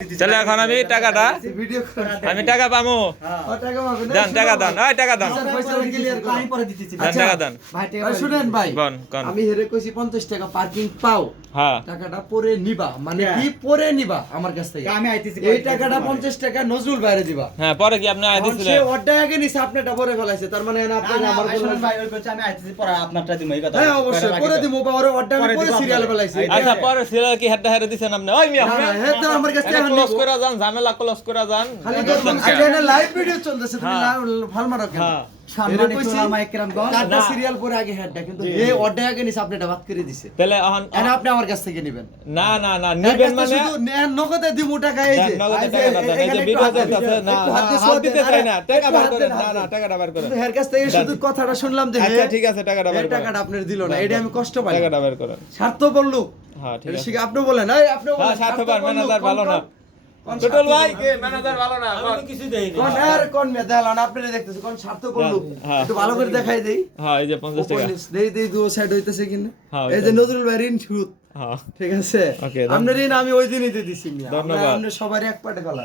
চলে এখন আমি টাকাটা আমি টাকা পামু দেন টাকা দেন ওই টাকা দেন টাকা দেন শুনেন ভাই বন কোন আমি হেরে কইছি 50 টাকা পার্কিং পাও হ্যাঁ টাকাটা পরে নিবা মানে কি পরে নিবা আমার কাছ থেকে আমি আইতেছি এই টাকাটা 50 টাকা নজরুল বাইরে দিবা হ্যাঁ পরে কি আপনি আই সে দিছিলেন ওটা আগে নিছে আপনারটা পরে ফেলাইছে তার মানে আপনি আমার শুনেন ভাই ওই কইছে আমি আইতেছি পরে আপনারটা দিমু এই কথা হ্যাঁ অবশ্যই পরে দিমু বা ওরে ওটা আমি পরে সিরিয়াল ফেলাইছি আচ্ছা পরে সিরিয়াল কি হেডটা হেরে দিছেন আপনি ওই মিয়া না, হ্যাঁ তো আমার কাছ থেকে ক্লোজ করে যান ঝামেলা ক্লোজ করে যান খালি এখানে লাইভ ভিডিও চলতেছে তুমি ভাল মারো কেন হ্যাঁ সম্মানিত ওলামা একরাম গণ কাটা সিরিয়াল পরে আগে হেডটা কিন্তু এই ওটা আগে নিছে আপনি এটা বাদ করে দিছে তাহলে এখন এনে আপনি আমার কাছ থেকে নেবেন না না না নিবেন মানে শুধু নগদে দিমু টাকা এই যে নগদে টাকাটা দেন এই যে ভিডিও চলতেছে না হাত দিতে চাই না টাকা বার করেন না না টাকাটা বার করেন হের কাছ থেকে শুধু কথাটা শুনলাম যে আচ্ছা ঠিক আছে টাকাটা বার এই করেন টাকাটা আপনার দিল না এটা আমি কষ্ট পাই টাকাটা বার করেন স্বার্থ বললু হ্যাঁ ঠিক এটা আছে শিখে আপনি বলেন এই আপনি হ্যাঁ বলেন স্বার্থপর ম্যানেজার ভালো না টুটুল ভাই কে ম্যানেজার ভালো না আমি কিছু দেইনি কোন আর কোন মে দেখালাম আপনি দেখতেছেন কোন স্বার্থ বললু হ্যাঁ। একটু ভালো করে দেখাই দেই হ্যাঁ এই যে 50 টাকা দেই দেই দু সাইড হইতেছে কিনা হ্যাঁ, এই যে নজরুল ভাই ঋণ সুদ হ্যাঁ ঠিক আছে Okay, আপনার ঋণ আমি ওই দিনই দিয়ে দিছি ধন্যবাদ। আমরা সবারই এক পাটে গলা